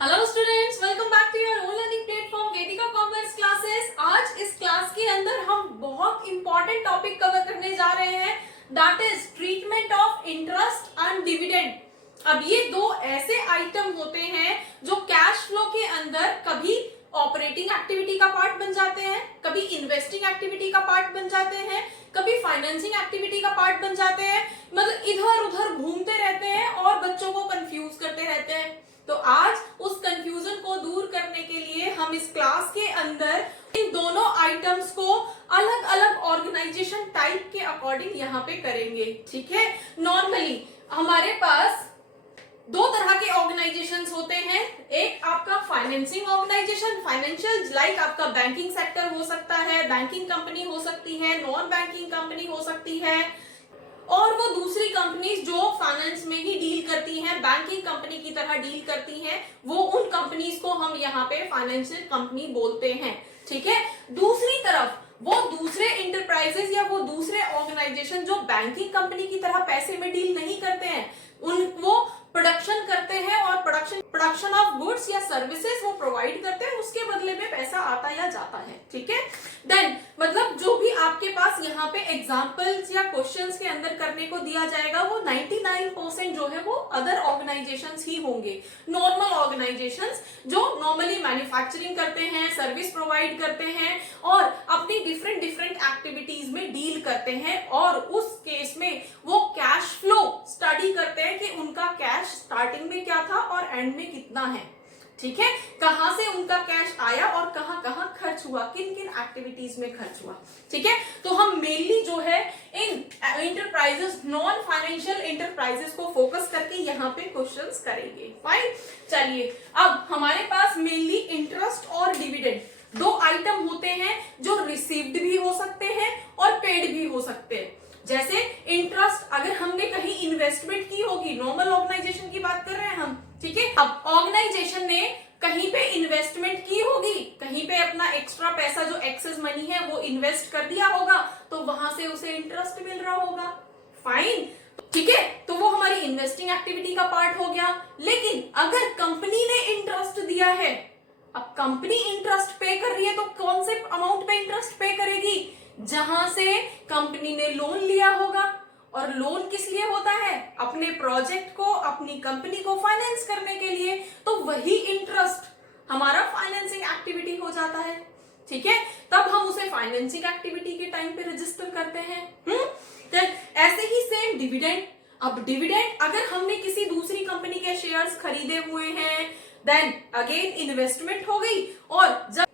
Hello students, welcome back to your own learning platform Vedika commerce classes. आज इस class के अंदर हम बहुत इंपॉर्टेंट टॉपिक कवर करने जा रहे हैं, that is treatment of interest and dividend. अब ये दो ऐसे आइटम होते हैं जो कैश फ्लो के अंदर कभी ऑपरेटिंग एक्टिविटी का पार्ट बन जाते हैं, कभी इन्वेस्टिंग एक्टिविटी का पार्ट बन जाते हैं, कभी फाइनेंसिंग एक्टिविटी का पार्ट बन जाते हैं। मतलब इधर उधर घूमते रहते हैं और बच्चों को कंफ्यूज करते रहते हैं। तो आज उस कंफ्यूजन को दूर करने के लिए हम इस क्लास के अंदर इन दोनों आइटम्स को अलग अलग ऑर्गेनाइजेशन टाइप के अकॉर्डिंग यहाँ पे करेंगे। ठीक है, नॉर्मली हमारे पास दो तरह के ऑर्गेनाइजेशंस होते हैं। एक आपका फाइनेंसिंग ऑर्गेनाइजेशन, फाइनेंशियल लाइक आपका बैंकिंग सेक्टर हो सकता है, बैंकिंग कंपनी हो सकती है, नॉन बैंकिंग कंपनी हो सकती है, और वो दूसरी कंपनीज जो फाइनेंस में ही डील करती हैं, बैंकिंग कंपनी की तरह डील करती हैं, वो उन कंपनीज को हम यहाँ पे फाइनेंशियल कंपनी बोलते हैं। ठीक है, दूसरी तरफ वो दूसरे इंटरप्राइजेस या वो दूसरे ऑर्गेनाइजेशन जो बैंकिंग कंपनी की तरह पैसे में डील नहीं करते हैं, वो प्रोडक्शन करते हैं और प्रोडक्शन ऑफ गुड्स या सर्विसेज वो प्रोवाइड करते हैं, उसके बदले में पैसा आता या जाता है। ठीक है, देन मतलब जो भी आपके पास यहाँ पे एग्जांपल्स या क्वेश्चंस के अंदर करने को दिया जाएगा वो 99% जो है वो अदर ऑर्गेनाइजेशंस ही होंगे। नॉर्मल ऑर्गेनाइजेशंस जो नॉर्मली मैन्युफैक्चरिंग करते हैं, सर्विस प्रोवाइड करते हैं और अपनी डिफरेंट एक्टिविटीज में डील करते हैं, और उस केस में वो कैश फ्लो स्टडी करते हैं कि उनका कैश स्टार्टिंग में क्या था और एंड में कितना है। ठीक है, कहां से उनका कैश आया और कहां कहां खर्च हुआ, किन किन एक्टिविटीज में खर्च हुआ। ठीक है, तो हम मेनली जो है इन इंटरप्राइजेस, नॉन फाइनेंशियल इंटरप्राइजेस को फोकस करके यहाँ पे क्वेश्चंस करेंगे। फाइन, चलिए अब हमारे पास मेनली इंटरेस्ट और डिविडेंड दो आइटम होते हैं जो रिसीव्ड भी हो सकते हैं और पेड भी हो सकते हैं। जैसे इंटरेस्ट अगर हमने कहीं इन्वेस्टमेंट की होगी, नॉर्मल ऑर्गेनाइजेशन की बात कर रहे हैं हम। ठीक है, अब ऑर्गेनाइजेशन ने कहीं पे इन्वेस्टमेंट की होगी, कहीं पे अपना एक्स्ट्रा पैसा जो एक्सेस मनी है वो इन्वेस्ट कर दिया होगा, तो वहां से उसे इंटरेस्ट मिल रहा होगा। फाइन, ठीक है, तो वो हमारी इन्वेस्टिंग एक्टिविटी का पार्ट हो गया। लेकिन अगर कंपनी ने इंटरेस्ट दिया है, अब कंपनी इंटरेस्ट पे कर रही है, तो कौन से अमाउंट पे इंटरेस्ट पे करेगी? जहां से कंपनी ने लोन लिया होगा, और लोन किस लिए होता है? अपने प्रोजेक्ट को, अपनी कंपनी को फाइनेंस करने के लिए। तो वही इंटरेस्ट हमारा फाइनेंसिंग एक्टिविटी हो जाता है। ठीक है, तब हम उसे फाइनेंसिंग एक्टिविटी के टाइम पे रजिस्टर करते हैं। ऐसे ही सेम डिविडेंड। अब डिविडेंड अगर हमने किसी दूसरी कंपनी के शेयर्स खरीदे हुए हैं, देन अगेन इन्वेस्टमेंट हो गई, और जब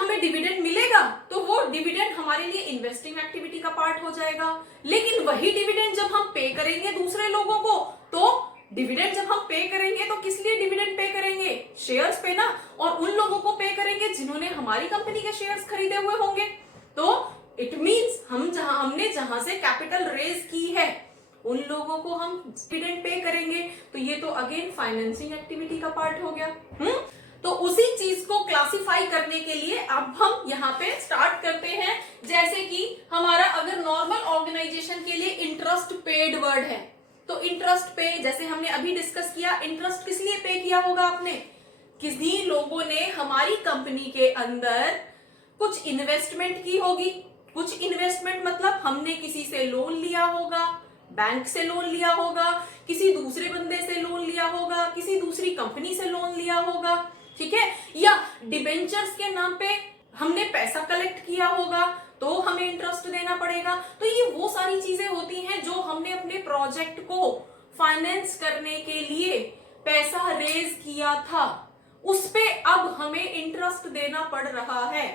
हमें डिविडेंड मिलेगा तो वो डिविडेंड हमारे लिए इन्वेस्टिंग एक्टिविटी का पार्ट हो जाएगा। लेकिन वही डिविडेंड जब हम पे करेंगे दूसरे लोगों को, तो डिविडेंड जब हम पे करेंगे तो किस लिए डिविडेंड पे करेंगे? शेयर्स पे ना, और उन लोगों को पे करेंगे जिन्होंने हमारी कंपनी के शेयर्स खरीदे हुए होंगे। तो इट मीन्स हमने जहां से कैपिटल रेज की है उन लोगों को हम डिविडेंड पे करेंगे, तो ये तो अगेन फाइनेंसिंग एक्टिविटी का पार्ट हो गया। तो उसी चीज को क्लासिफाई करने के लिए अब हम यहाँ पे स्टार्ट करते हैं। जैसे कि हमारा अगर नॉर्मल ऑर्गेनाइजेशन के लिए इंटरेस्ट पेड वर्ड है, तो इंटरेस्ट पे, जैसे हमने अभी डिस्कस किया, इंटरेस्ट किस लिए पे किया होगा आपने? किसी लोगों ने हमारी कंपनी के अंदर कुछ इन्वेस्टमेंट की होगी। कुछ इन्वेस्टमेंट मतलब हमने किसी से लोन लिया होगा, बैंक से लोन लिया होगा, किसी दूसरे बंदे से लोन लिया होगा, किसी दूसरी कंपनी से लोन लिया होगा। ठीक है, या डिबेंचर्स के नाम पे हमने पैसा कलेक्ट किया होगा, तो हमें इंटरेस्ट देना पड़ेगा। तो ये वो सारी चीजें होती हैं जो हमने अपने प्रोजेक्ट को फाइनेंस करने के लिए पैसा रेज किया था, उस पे अब हमें इंटरेस्ट देना पड़ रहा है।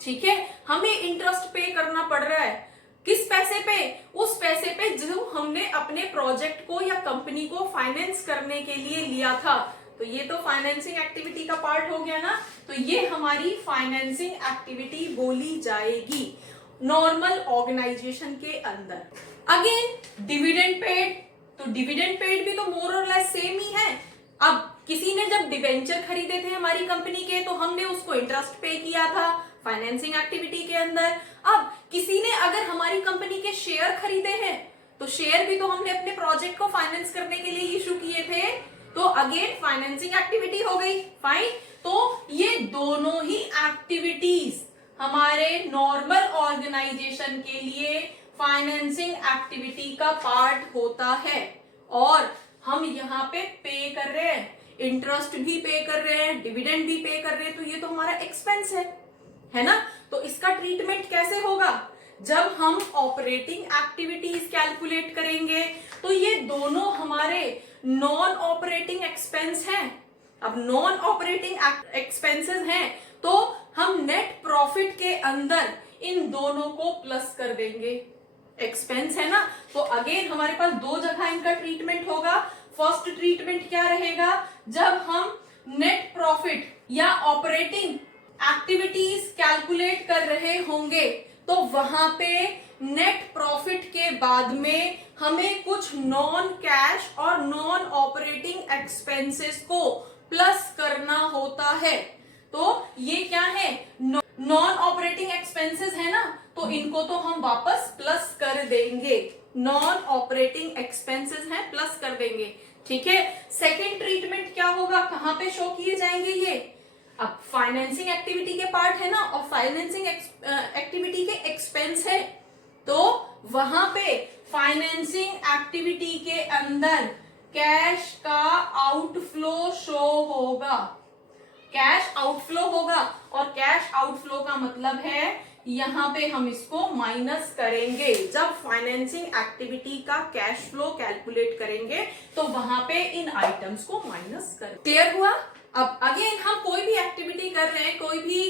ठीक है, हमें इंटरेस्ट पे करना पड़ रहा है। किस पैसे पे? उस पैसे पे जो हमने अपने प्रोजेक्ट को या कंपनी को फाइनेंस करने के लिए लिया था। तो ये तो फाइनेंसिंग एक्टिविटी का पार्ट हो गया ना, तो ये हमारी फाइनेंसिंग एक्टिविटी बोली जाएगी नॉर्मल ऑर्गेनाइजेशन के अंदर। अगेन डिविडेंड पेड, तो डिविडेंड पेड भी तो मोर और लेस सेम ही है। अब किसी ने जब डिबेंचर खरीदे थे हमारी कंपनी के, तो हमने उसको इंटरेस्ट पे किया था फाइनेंसिंग एक्टिविटी के अंदर। अब किसी ने अगर हमारी कंपनी के शेयर खरीदे हैं, तो शेयर भी तो हमने अपने प्रोजेक्ट को फाइनेंस करने के लिए इशू किए थे, तो अगेन फाइनेंसिंग एक्टिविटी हो गई, फाइन। तो ये दोनों ही एक्टिविटीज हमारे नॉर्मल ऑर्गेनाइजेशन के लिए फाइनेंसिंग एक्टिविटी का पार्ट होता है, और हम यहाँ पे कर रहे हैं, इंटरेस्ट भी पे कर रहे हैं, डिविडेंड भी पे कर रहे हैं, तो ये तो हमारा एक्सपेंस है ना। तो इसका ट्रीटमेंट कैसे होगा? जब हम ऑपरेटिंग एक्टिविटीज कैलकुलेट करेंगे तो ये दोनों हमारे नॉन ऑपरेटिंग एक्सपेंस हैं। अब नॉन ऑपरेटिंग एक्सपेंसेस हैं तो हम नेट प्रॉफिट के अंदर इन दोनों को प्लस कर देंगे। एक्सपेंस है ना, तो अगेन हमारे पास दो जगह इनका ट्रीटमेंट होगा। फर्स्ट ट्रीटमेंट क्या रहेगा? जब हम नेट प्रॉफिट या ऑपरेटिंग एक्टिविटीज कैलकुलेट कर रहे होंगे तो वहां पे नेट प्रॉफिट के बाद में हमें कुछ नॉन कैश और नॉन ऑपरेटिंग एक्सपेंसेस को प्लस करना होता है। तो ये क्या है? नॉन ऑपरेटिंग एक्सपेंसेस है ना, तो इनको तो हम वापस प्लस कर देंगे। नॉन ऑपरेटिंग एक्सपेंसेस हैं, प्लस कर देंगे, ठीक है। सेकेंड ट्रीटमेंट क्या होगा? कहां पे शो किए जाएंगे ये? अब फाइनेंसिंग एक्टिविटी के पार्ट है ना, और फाइनेंसिंग एक्टिविटी के एक्सपेंस है, तो वहां पे फाइनेंसिंग एक्टिविटी के अंदर कैश का आउटफ्लो शो होगा। कैश आउटफ्लो होगा, और कैश आउटफ्लो का मतलब है यहां पे हम इसको माइनस करेंगे। जब फाइनेंसिंग एक्टिविटी का कैश फ्लो कैलकुलेट करेंगे तो वहां पे इन आइटम्स को माइनस कर। क्लियर हुआ? अब अगेन हम कोई भी एक्टिविटी कर रहे हैं, कोई भी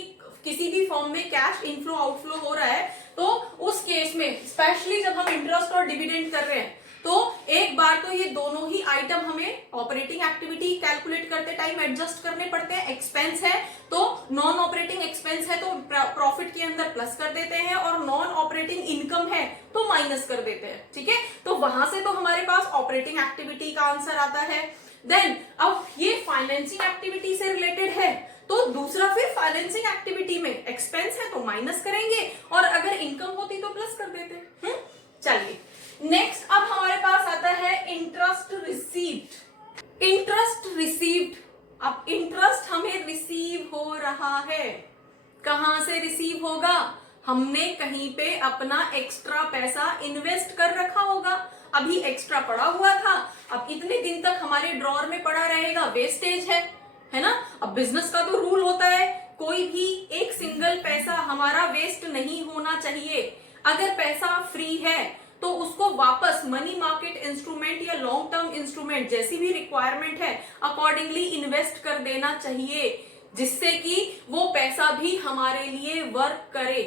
किसी भी फॉर्म में कैश इनफ्लो आउटफ्लो हो रहा है, तो उस केस में स्पेशली जब हम इंटरेस्ट और डिविडेंड कर रहे हैं तो एक बार तो ये दोनों ही आइटम हमें ऑपरेटिंग एक्टिविटी कैलकुलेट करते टाइम एडजस्ट करने पड़ते हैं। एक्सपेंस है तो नॉन ऑपरेटिंग एक्सपेंस है तो प्रॉफिट के अंदर प्लस कर देते हैं, और नॉन ऑपरेटिंग इनकम है तो माइनस कर देते हैं, ठीक है। तो वहां से तो हमारे पास ऑपरेटिंग एक्टिविटी का आंसर आता है। देन अब ये फाइनेंसिंग एक्टिविटी से रिलेटेड है, तो दूसरा फिर फाइनेंसिंग एक्टिविटी में एक्सपेंस है तो माइनस करेंगे, और अगर इनकम होती तो प्लस कर देते। चलिए नेक्स्ट अब हमारे पास आता है इंटरेस्ट रिसीव्ड। इंटरेस्ट रिसीव्ड, अब इंटरेस्ट हमें रिसीव हो रहा है, कहां से रिसीव होगा? हमने कहीं पे अपना एक्स्ट्रा पैसा इन्वेस्ट कर रखा होगा, अभी एक्स्ट्रा पड़ा हुआ था, अब इतने दिन तक हमारे ड्रॉर में पड़ा रहेगा, वेस्टेज है ना। अब बिजनेस का तो रूल होता है कोई भी एक सिंगल पैसा हमारा वेस्ट नहीं होना चाहिए। अगर पैसा फ्री है तो उसको वापस मनी मार्केट इंस्ट्रूमेंट या लॉन्ग टर्म इंस्ट्रूमेंट जैसी भी रिक्वायरमेंट है अकॉर्डिंगली इन्वेस्ट कर देना चाहिए, जिससे कि वो पैसा भी हमारे लिए वर्क करे।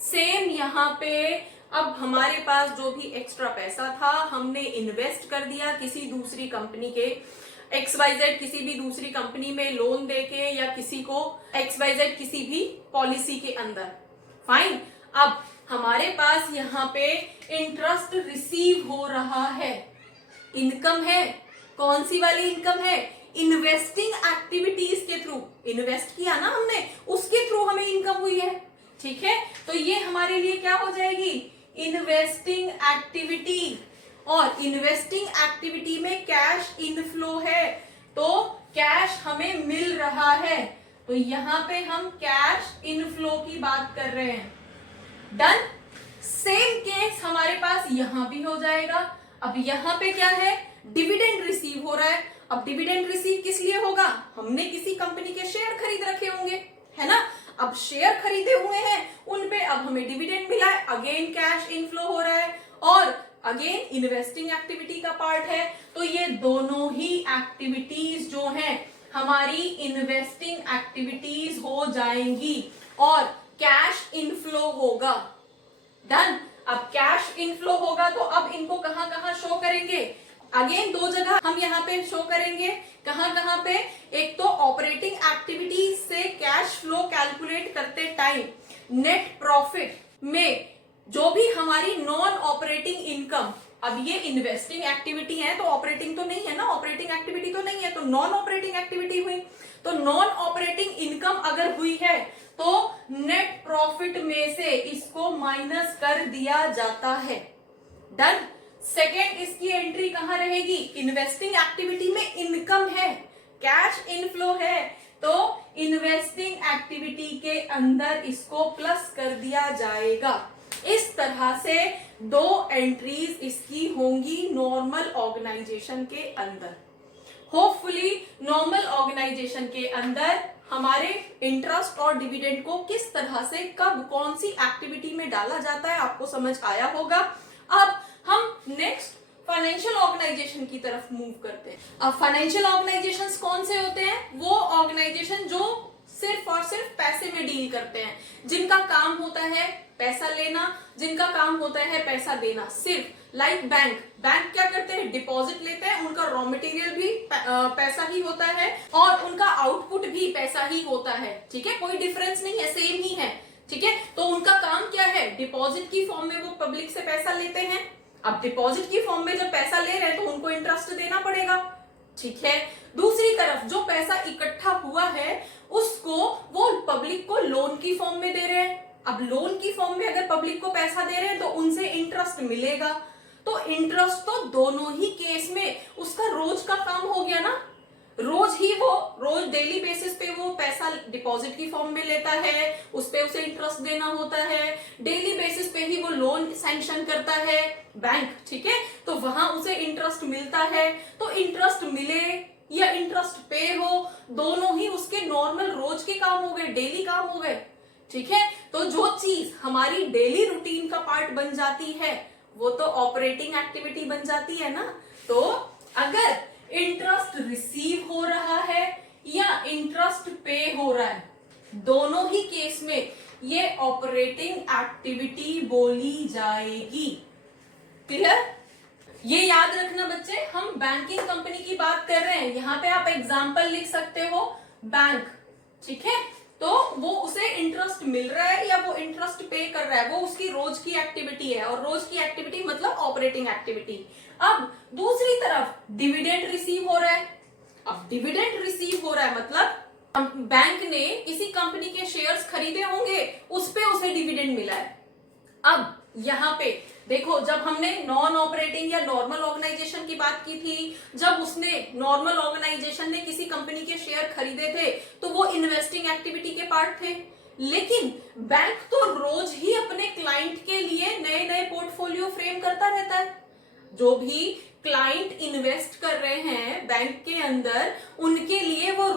सेम यहाँ पे अब हमारे पास जो भी एक्स्ट्रा पैसा था हमने इन्वेस्ट कर दिया किसी दूसरी कंपनी के, XYZ किसी भी दूसरी कंपनी में लोन देके या किसी को XYZ किसी भी पॉलिसी के अंदर, फाइन। अब हमारे पास यहाँ पे इंटरेस्ट रिसीव हो रहा है, इनकम है, कौन सी वाली इनकम है? इन्वेस्टिंग एक्टिविटीज के थ्रू इन्वेस्ट किया ना हमने, उसके थ्रू हमें इनकम हुई है, ठीक है। तो ये हमारे लिए क्या हो जाएगी? इन्वेस्टिंग एक्टिविटी, और इन्वेस्टिंग एक्टिविटी में कैश इनफ्लो है तो कैश हमें मिल रहा है, तो यहाँ पे हम कैश इनफ्लो की बात कर रहे हैं। डन। सेम केस हमारे पास यहां भी हो जाएगा। अब यहां पे क्या है? डिविडेंड रिसीव हो रहा है। अब डिविडेंड रिसीव किस लिए होगा? हमने किसी कंपनी के शेयर खरीद रखे होंगे, है ना। अब शेयर खरीदे हुए हैं, उन पे अब हमें डिविडेंड मिला है, अगेन कैश इनफ्लो हो रहा है, और अगेन इन्वेस्टिंग एक्टिविटी का पार्ट है। तो ये दोनों ही एक्टिविटीज जो हैं हमारी इन्वेस्टिंग एक्टिविटीज हो जाएंगी, और कैश इनफ्लो होगा। डन। अब कैश इनफ्लो होगा तो अब इनको कहां कहां शो करेंगे? अगेन दो जगह हम यहाँ पे शो करेंगे। कहां कहां पे? एक तो ऑपरेटिंग एक्टिविटी से कैश फ्लो कैलकुलेट करते टाइम नेट प्रॉफिट में जो भी हमारी नॉन ऑपरेटिंग इनकम, अब ये इन्वेस्टिंग एक्टिविटी है तो ऑपरेटिंग तो नहीं है ना, ऑपरेटिंग एक्टिविटी तो नहीं है, तो नॉन ऑपरेटिंग एक्टिविटी हुई। तो नॉन ऑपरेटिंग इनकम अगर हुई है तो नेट प्रॉफिट में से इसको माइनस कर दिया जाता है। डन। सेकेंड इसकी एंट्री कहां रहेगी, इन्वेस्टिंग एक्टिविटी में इनकम है, कैश इनफ्लो है, तो इन्वेस्टिंग एक्टिविटी के अंदर इसको प्लस कर दिया जाएगा। इस तरह से दो एंट्रीज इसकी होंगी नॉर्मल ऑर्गेनाइजेशन के अंदर। होपफुली नॉर्मल ऑर्गेनाइजेशन के अंदर हमारे इंटरेस्ट और डिविडेंड को किस तरह से कब कौन सी एक्टिविटी में डाला जाता है आपको समझ आया होगा। अब हम नेक्स्ट फाइनेंशियल ऑर्गेनाइजेशन की तरफ मूव करते हैं। अब फाइनेंशियल ऑर्गेनाइजेशंस कौन से होते हैं, वो ऑर्गेनाइजेशन जो सिर्फ और सिर्फ पैसे में डील करते हैं, जिनका काम होता है पैसा लेना, जिनका काम होता है पैसा देना, सिर्फ लाइक बैंक। बैंक क्या करते हैं, डिपॉजिट लेते हैं, उनका रॉ मटेरियल भी पैसा ही होता है और उनका आउटपुट भी पैसा ही होता है, ठीक है, कोई डिफरेंस नहीं है, सेम ही है, ठीक है। तो उनका काम क्या है, डिपॉजिट की फॉर्म में वो पब्लिक से पैसा लेते हैं। अब डिपॉजिट की फॉर्म में जब पैसा ले रहे हैं तो उनको इंटरेस्ट देना पड़ेगा, ठीक है। दूसरी तरफ जो पैसा इकट्ठा हुआ है उसको वो पब्लिक को लोन की फॉर्म में दे रहे हैं। अब लोन की फॉर्म में अगर पब्लिक को पैसा दे रहे हैं तो उनसे इंटरेस्ट मिलेगा, तो इंटरेस्ट तो दोनों ही केस में उसका रोज का काम हो गया ना, रोज डेली बेसिस पे वो पैसा डिपॉजिट की फॉर्म में लेता है, उस पे उसे इंटरेस्ट देना होता है, डेली बेसिस पे ही वो लोन सैंक्शन करता है बैंक, ठीक है, तो वहां उसे इंटरेस्ट मिलता है। तो इंटरेस्ट मिले या इंटरेस्ट पे हो, दोनों ही उसके नॉर्मल रोज के काम हो गए, डेली काम हो गए, ठीक है। तो जो चीज हमारी डेली रूटीन का पार्ट बन जाती है वो तो ऑपरेटिंग एक्टिविटी बन जाती है ना। तो अगर इंटरेस्ट रिसीव हो रहा है या इंटरेस्ट पे हो रहा है, दोनों ही केस में ये ऑपरेटिंग एक्टिविटी बोली जाएगी। क्लियर? ये याद रखना बच्चे, हम बैंकिंग कंपनी की बात कर रहे हैं, यहां पे आप एग्जांपल लिख सकते हो बैंक, ठीक है। तो वो उसे इंटरेस्ट मिल रहा है या वो इंटरेस्ट पे कर रहा है, वो उसकी रोज की एक्टिविटी है, और रोज की एक्टिविटी मतलब ऑपरेटिंग एक्टिविटी। अब दूसरी तरफ डिविडेंड रिसीव हो रहा है। अब डिविडेंड रिसीव हो रहा है मतलब बैंक ने किसी कंपनी के शेयर्स खरीदे होंगे, उस पे उसे डिविडेंड मिला है। अब यहाँ पे देखो, जब हमने नॉन ऑपरेटिंग या नॉर्मल ऑर्गेनाइजेशन की बात की थी, जब उसने नॉर्मल ऑर्गेनाइजेशन ने किसी कंपनी के शेयर खरीदे थे तो वो इन्वेस्टिंग एक्टिविटी के पार्ट थे। लेकिन बैंक तो रोज ही अपने क्लाइंट के लिए नए नए पोर्टफोलियो फ्रेम करता रहता है। जो भी क्लाइंट इन्वेस्ट कर रहे हैं बैंक के अंदर, उनके लिए वो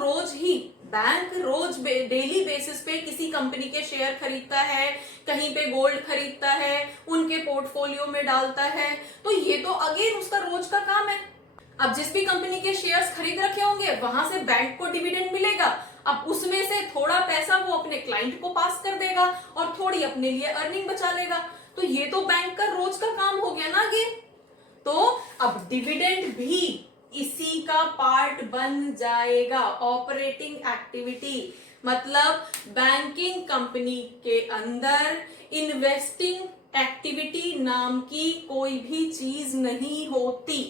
बैंक रोज डेली बेसिस पे किसी कंपनी के शेयर खरीदता है, कहीं पे गोल्ड खरीदता है, उनके पोर्टफोलियो में डालता है। तो ये तो अगेन उसका रोज का काम है। अब जिस भी कंपनी के शेयर्स खरीद रखे होंगे वहां से बैंक को डिविडेंड मिलेगा। अब उसमें से थोड़ा पैसा वो अपने क्लाइंट को पास कर देगा और थोड़ी अपने लिए अर्निंग बचा लेगा। तो ये तो बैंक का रोज का काम हो गया ना अगेन। तो अब डिविडेंड भी इसी का पार्ट बन जाएगा, ऑपरेटिंग एक्टिविटी। मतलब बैंकिंग कंपनी के अंदर इन्वेस्टिंग एक्टिविटी नाम की कोई भी चीज नहीं होती।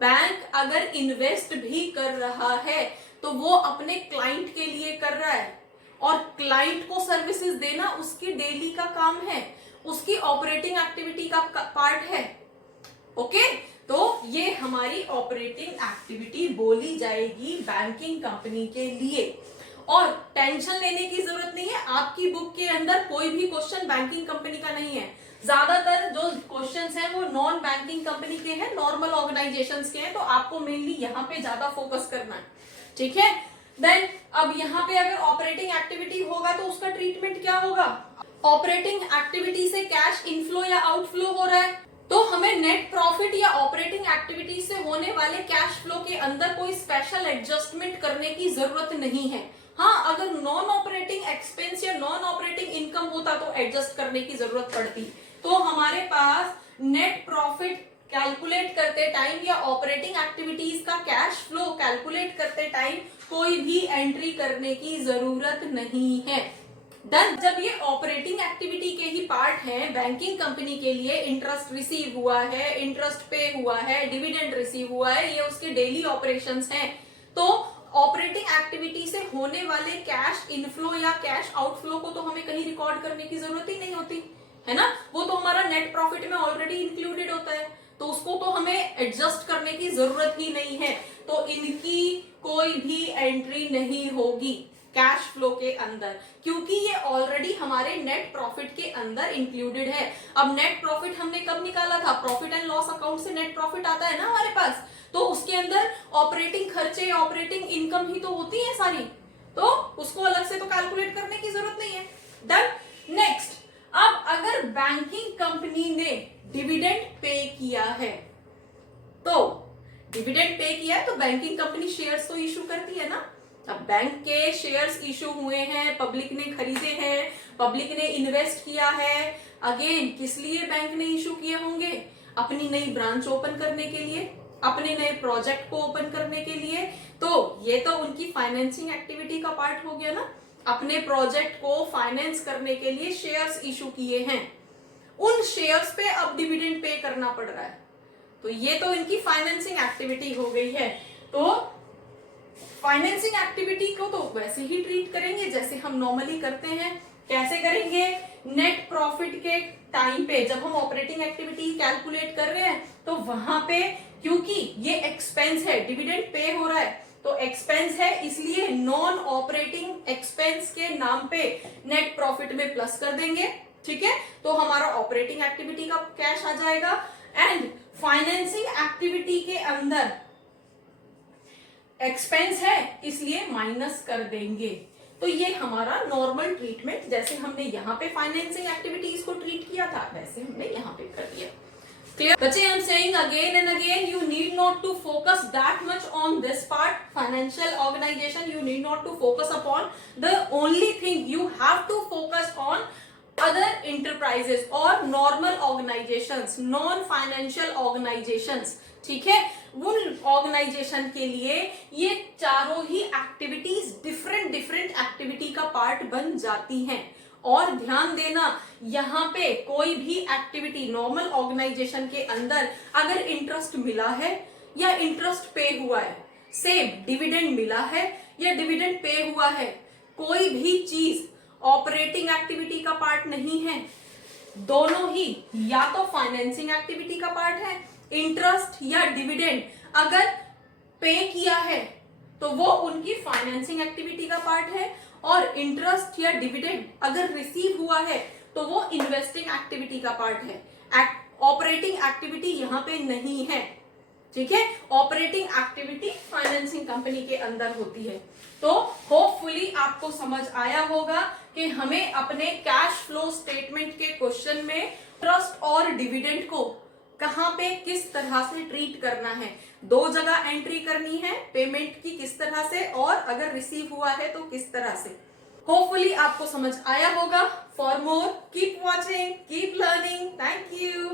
बैंक अगर इन्वेस्ट भी कर रहा है तो वो अपने क्लाइंट के लिए कर रहा है, और क्लाइंट को सर्विसेज देना उसकी डेली का काम है, उसकी ऑपरेटिंग एक्टिविटी का पार्ट है। ओके, तो ये हमारी ऑपरेटिंग एक्टिविटी बोली जाएगी बैंकिंग कंपनी के लिए। और टेंशन लेने की जरूरत नहीं है, आपकी बुक के अंदर कोई भी क्वेश्चन बैंकिंग कंपनी का नहीं है। ज्यादातर जो क्वेश्चंस हैं वो नॉन बैंकिंग कंपनी के हैं, नॉर्मल ऑर्गेनाइजेशंस के हैं, तो आपको मेनली यहाँ पे ज्यादा फोकस करना है, ठीक है। देन अब यहाँ पे अगर ऑपरेटिंग एक्टिविटी होगा तो उसका ट्रीटमेंट क्या होगा। ऑपरेटिंग एक्टिविटी से कैश इनफ्लो या आउटफ्लो हो रहा है, तो हमें नेट प्रॉफिट या ऑपरेटिंग एक्टिविटी से होने वाले कैश फ्लो के अंदर कोई स्पेशल एडजस्टमेंट करने की जरूरत नहीं है। हाँ, अगर नॉन ऑपरेटिंग एक्सपेंस या नॉन ऑपरेटिंग इनकम होता तो एडजस्ट करने की जरूरत पड़ती। तो हमारे पास नेट प्रॉफिट कैलकुलेट करते टाइम या ऑपरेटिंग एक्टिविटीज का कैश फ्लो कैलकुलेट करते टाइम कोई भी एंट्री करने की जरूरत नहीं है। डन। जब ये ऑपरेटिंग एक्टिविटी के ही पार्ट है, बैंकिंग कंपनी के लिए इंटरेस्ट रिसीव हुआ है, इंटरेस्ट पे हुआ है, डिविडेंड रिसीव हुआ है, ये उसके डेली ऑपरेशंस हैं। तो ऑपरेटिंग एक्टिविटी से होने वाले कैश इनफ्लो या कैश आउटफ्लो को तो हमें कहीं रिकॉर्ड करने की जरूरत ही नहीं होती है ना, वो तो हमारा नेट प्रॉफिट में ऑलरेडी इंक्लूडेड होता है। तो तो उसको तो हमें एडजस्ट करने की जरूरत ही नहीं है, तो इनकी कोई भी एंट्री नहीं होगी कैश फ्लो के अंदर, क्योंकि ये ऑलरेडी हमारे नेट प्रॉफिट के अंदर इंक्लूडेड है। अब नेट प्रॉफिट हमने कब निकाला था, प्रॉफिट एंड लॉस अकाउंट से नेट प्रॉफिट आता है ना हमारे पास, तो उसके अंदर ऑपरेटिंग खर्चे, ऑपरेटिंग इनकम ही तो होती है सारी, तो उसको अलग से तो कैलकुलेट करने की जरूरत नहीं है। डन। नेक्स्ट, अब अगर बैंकिंग कंपनी ने डिविडेंड पे किया है, तो डिविडेंड पे किया है तो बैंकिंग कंपनी शेयर्स तो इशू करती है ना। अब बैंक के शेयर्स इशू हुए हैं, पब्लिक ने खरीदे हैं, पब्लिक ने इन्वेस्ट किया है। अगेन किस लिए बैंक ने इशू किए होंगे, अपनी नई ब्रांच ओपन करने के लिए, अपने नए प्रोजेक्ट को ओपन करने के लिए, तो ये तो उनकी फाइनेंसिंग एक्टिविटी का पार्ट हो गया ना। अपने प्रोजेक्ट को फाइनेंस करने के लिए शेयर्स इशू किए हैं, उन शेयर्स पे अब डिविडेंड पे करना पड़ रहा है, तो ये तो इनकी फाइनेंसिंग एक्टिविटी हो गई है। तो फाइनेंसिंग एक्टिविटी को तो वैसे ही ट्रीट करेंगे जैसे हम नॉर्मली करते हैं। कैसे करेंगे, नेट प्रॉफिट के टाइम पे जब हम ऑपरेटिंग एक्टिविटी कैलकुलेट कर रहे हैं, तो वहां पे क्योंकि ये एक्सपेंस है, डिविडेंड पे हो रहा है, तो एक्सपेंस है, इसलिए नॉन ऑपरेटिंग एक्सपेंस के नाम पे नेट प्रॉफिट में प्लस कर देंगे। ठीक है, तो हमारा ऑपरेटिंग एक्टिविटी का कैश आ जाएगा, एंड फाइनेंसिंग एक्टिविटी के अंदर एक्सपेंस है इसलिए माइनस कर देंगे। तो ये हमारा नॉर्मल ट्रीटमेंट, जैसे हमने यहाँ पे फाइनेंसिंग एक्टिविटीज को ट्रीट किया था वैसे हमने यहाँ पे कर दिया। Clear? बच्चे, I am saying again and again, you need not to focus that much on this part. Financial organization, you need not to focus upon. The only thing you have to focus on other enterprises or normal organizations, non-financial organizations. ठीक है, उन organisation के लिए ये चारों ही activities different activity का part बन जाती हैं। और ध्यान देना, यहाँ पे कोई भी एक्टिविटी नॉर्मल ऑर्गेनाइजेशन के अंदर अगर इंटरेस्ट मिला है या इंटरेस्ट पे हुआ है, सेम डिविडेंड मिला है या डिविडेंड पे हुआ है, कोई भी चीज ऑपरेटिंग एक्टिविटी का पार्ट नहीं है, दोनों ही या तो फाइनेंसिंग एक्टिविटी का पार्ट है। इंटरेस्ट या डिविडेंड अगर पे किया है तो वो उनकी फाइनेंसिंग एक्टिविटी का पार्ट है, और इंटरेस्ट या डिविडेंड अगर रिसीव हुआ है तो वो इन्वेस्टिंग एक्टिविटी का पार्ट है। ऑपरेटिंग एक्टिविटी यहाँ पे नहीं है। ठीक है, ऑपरेटिंग एक्टिविटी फाइनेंसिंग कंपनी के अंदर होती है। तो होपफुली आपको समझ आया होगा कि हमें अपने कैश फ्लो स्टेटमेंट के क्वेश्चन में इंटरेस्ट और डिविडेंड को कहां पे किस तरह से ट्रीट करना है। दो जगह एंट्री करनी है, पेमेंट की किस तरह से, और अगर रिसीव हुआ है तो किस तरह से। होपफुली आपको समझ आया होगा। For more keep watching, keep learning. Thank you.